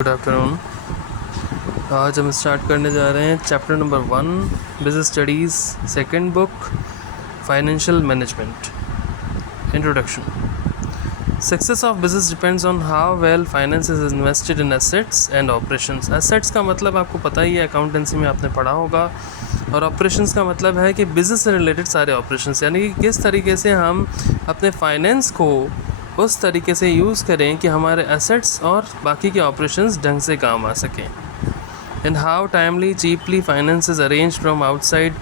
Good afternoon. आज हम start करने जा रहे हैं chapter number 1 business studies second book financial management. Introduction. Success of business depends on how well finance is invested in assets and operations. Assets का मतलब आपको पता ही है, अकाउंटेंसी में आपने पढ़ा होगा, और ऑपरेशंस का मतलब है कि बिज़नेस से रिलेटेड सारे ऑपरेशंस, यानी कि किस तरीके से हम अपने फाइनेंस को उस तरीके से यूज़ करें कि हमारे एसेट्स और बाकी के ऑपरेशंस ढंग से काम आ सकें। And how timely cheaply finance is arrange from outside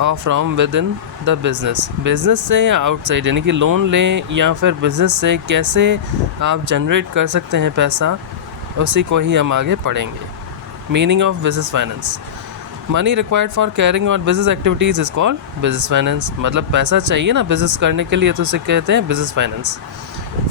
और from within the business से या आउटसाइड, यानी कि लोन लें या फिर बिज़नेस से कैसे आप जनरेट कर सकते हैं पैसा, उसी को ही हम आगे पढ़ेंगे। Meaning of business finance. Money required for carrying out business activities is called business finance. मतलब पैसा चाहिए ना बिज़नेस करने के लिए, तो उसे कहते हैं business finance.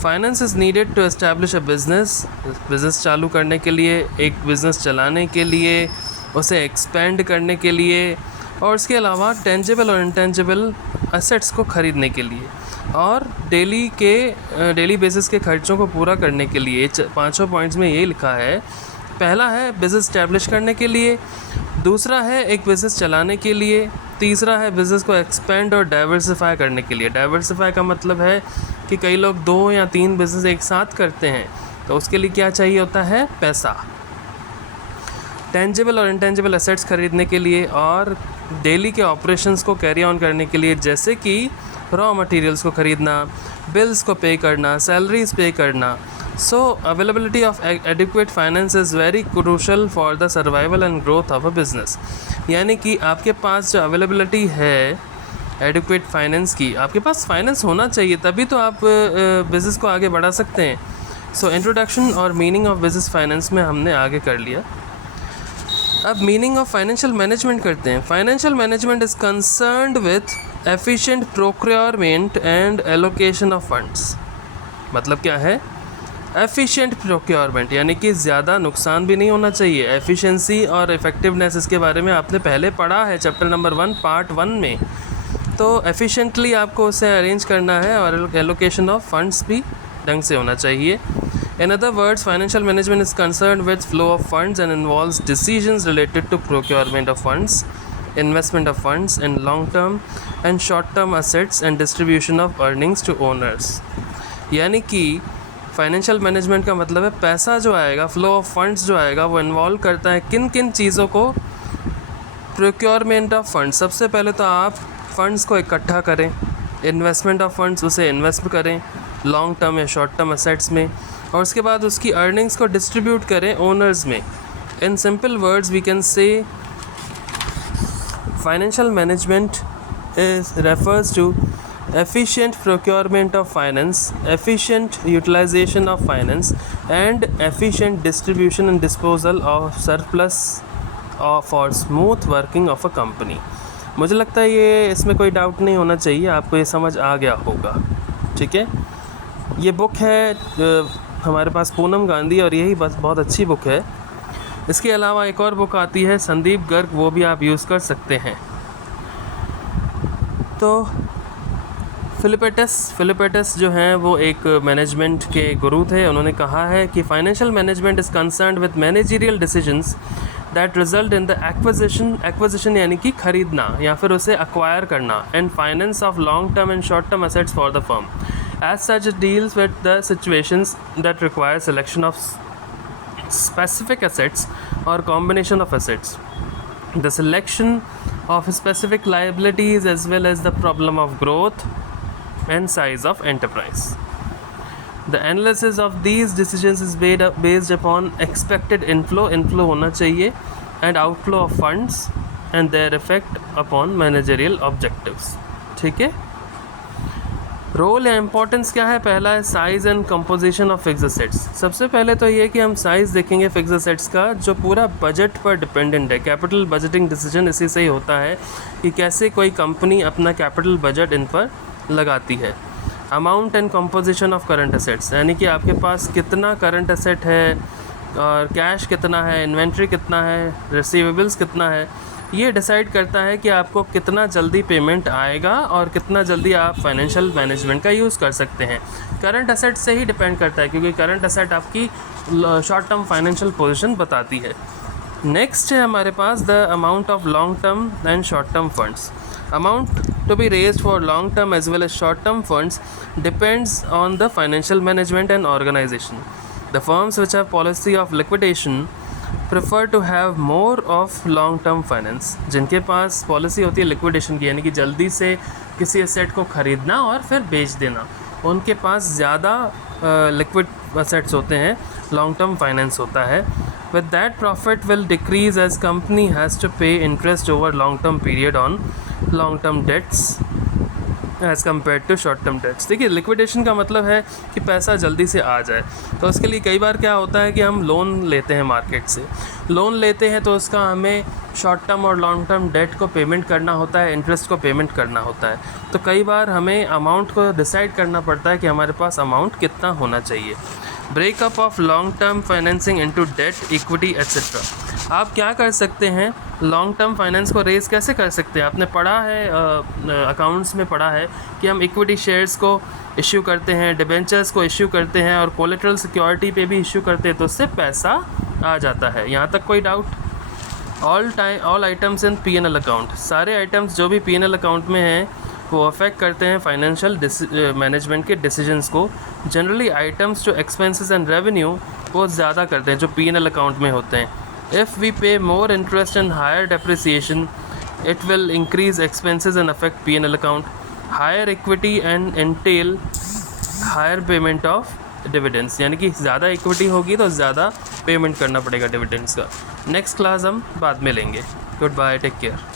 Finance is needed to establish a business चालू करने के लिए, एक बिज़नेस चलाने के लिए, उसे एक्सपेंड करने के लिए, और उसके अलावा टेंजिबल और इंटेंजिबल एसेट्स को ख़रीदने के लिए, और डेली बेसिस के खर्चों को पूरा करने के लिए। पाँचों पॉइंट्स में यही लिखा है। पहला है बिज़नेस इस्टेब्लिश करने के लिए, दूसरा है एक बिज़नेस चलाने के लिए, तीसरा है बिज़नेस को एक्सपेंड और डाइवर्सिफाई करने के लिए। डाइवर्सिफाई का मतलब है कि कई लोग 2 या 3 बिज़नेस एक साथ करते हैं, तो उसके लिए क्या चाहिए होता है? पैसा। टेंजिबल और इंटेंजिबल एसेट्स खरीदने के लिए और डेली के ऑपरेशंस को कैरी ऑन करने के लिए, जैसे कि रॉ मटेरियल्स को खरीदना, बिल्स को पे करना, सैलरीज पे करना। So availability of adequate finance is very crucial for the survival and growth of a business। यानी कि आपके पास जो अवेलेबिलिटी है एडिक्वेट फाइनेंस की, आपके पास फाइनेंस होना चाहिए, तभी तो आप बिज़नेस को आगे बढ़ा सकते हैं। सो इंट्रोडक्शन और मीनिंग ऑफ बिज़नेस फाइनेंस में हमने आगे कर लिया। अब मीनिंग ऑफ फाइनेंशियल मैनेजमेंट करते हैं। Financial management is concerned with efficient procurement and allocation of funds. मतलब क्या है? एफिशिएंट प्रोक्योरमेंट, यानी कि ज़्यादा नुकसान भी नहीं होना चाहिए। एफिशिएंसी और इफ़ेक्टिवनेस, इसके बारे में आपने पहले पढ़ा है चैप्टर नंबर 1 पार्ट 1 में। तो एफिशिएंटली आपको उसे अरेंज करना है, और एलोकेशन ऑफ फंड्स भी ढंग से होना चाहिए। In other words, financial management is concerned with flow of funds and involves decisions related to procurement of funds, investment of funds in long term and short term assets and distribution of earnings to owners. यानी कि financial management का मतलब है पैसा जो आएगा, flow of funds जो आएगा, वो इन्वॉल्व करता है किन किन चीज़ों को? Procurement of funds. सबसे पहले तो आप फंड्स को इकट्ठा करें, इन्वेस्टमेंट ऑफ फंड्स, उसे इन्वेस्ट करें लॉन्ग टर्म या शॉर्ट टर्म एसेट्स में, और उसके बाद उसकी अर्निंग्स को डिस्ट्रीब्यूट करें ओनर्स में। In simple words we can say financial management refers to efficient procurement of finance, efficient utilization of finance, and efficient distribution and disposal of surplus for smooth working of a company। मुझे लगता है ये इसमें कोई doubt नहीं होना चाहिए, आपको ये समझ आ गया होगा। ठीक है, ये बुक है हमारे पास पूनम गांधी, और यही बस बहुत अच्छी बुक है। इसके अलावा एक और बुक आती है संदीप गर्ग, वो भी आप यूज़ कर सकते हैं। तो फिलिपेटस जो हैं वो एक मैनेजमेंट के गुरु थे। उन्होंने कहा है कि financial management is concerned with managerial decisions that result in the acquisition, यानी कि खरीदना या फिर उसे अक्वायर करना, and finance of long term and short term assets for the firm. As such it deals with the situations that require selection of specific assets or combination of assets, the selection of specific liabilities, as well as the problem of growth and size of enterprise. The analysis of these decisions is based upon expected inflow होना चाहिए, and outflow of funds and their effect upon managerial objectives। ठीक है, role या importance क्या है? पहला है size and composition of fix assets. सबसे पहले तो ये कि हम साइज़ देखेंगे फिक्स एसेट्स का, जो पूरा बजट पर डिपेंडेंट है। कैपिटल बजटिंग डिसीजन इसी से ही होता है कि कैसे कोई कंपनी अपना कैपिटल बजट इन पर लगाती है। Amount and composition of current assets, यानी कि आपके पास कितना करंट एसेट है, और कैश कितना है, इन्वेंट्री कितना है, रिसीवेबल्स कितना है, ये डिसाइड करता है कि आपको कितना जल्दी पेमेंट आएगा और कितना जल्दी आप फाइनेंशियल मैनेजमेंट का यूज़ कर सकते हैं। करंट असेट से ही डिपेंड करता है, क्योंकि करंट असेट आपकी शॉर्ट टर्म फाइनेंशियल पोजीशन बताती है। नेक्स्ट है हमारे पास the amount of long term and short term funds. Amount to be raised for long term as well as short term funds depends on the financial management and organization. The firms which have policy of liquidation prefer to have more of long term finance. जिनके पास policy होती है liquidation की, यानी कि जल्दी से किसी asset को ख़रीदना और फिर बेच देना, उनके पास ज़्यादा लिक्विड असेट्स होते हैं, लॉन्ग टर्म फाइनेंस होता है. With that, profit will decrease as company has to pay interest over long term period on long term debts as compared to short term debts. देखिए, लिक्विडेशन का मतलब है कि पैसा जल्दी से आ जाए. तो उसके लिए कई बार क्या होता है कि हम लोन लेते हैं मार्केट से. लोन लेते हैं तो उसका हमें शॉर्ट टर्म और लॉन्ग टर्म डेट को पेमेंट करना होता है, इंटरेस्ट को पेमेंट करना होता है. तो कई बार हमें अमाउंट को डिसाइड करना पड़ता है कि हमारे पास अमाउंट कितना होना चाहिए. Breakup of long term financing into debt, equity etcetera. आप क्या कर सकते हैं, लॉन्ग टर्म फाइनेंस को रेज़ कैसे कर सकते हैं. आपने पढ़ा है, अकाउंट्स में पढ़ा है कि हम इक्विटी शेयर्स को इश्यू करते हैं, डिबेंचर्स को इश्यू करते हैं और कोलेटरल सिक्योरिटी पे भी इश्यू करते हैं, तो उससे पैसा आ जाता है. यहाँ तक कोई doubt. All items in P&L account. सारे आइटम्स जो भी P&L अकाउंट में हैं वो अफेक्ट करते हैं फाइनेंशियल मैनेजमेंट के डिसीजंस को. जनरली आइटम्स जो एक्सपेंसेस एंड रेवेन्यू वो ज़्यादा करते हैं जो P&L अकाउंट में होते हैं. If we pay more interest and higher depreciation it will increase expenses and affect P&L account. Higher equity and entail higher payment of dividends, यानी कि ज़्यादा इक्विटी होगी तो ज़्यादा पेमेंट करना पड़ेगा डिविडेंड्स का. नेक्स्ट क्लास हम बाद में लेंगे. Good bye, take care.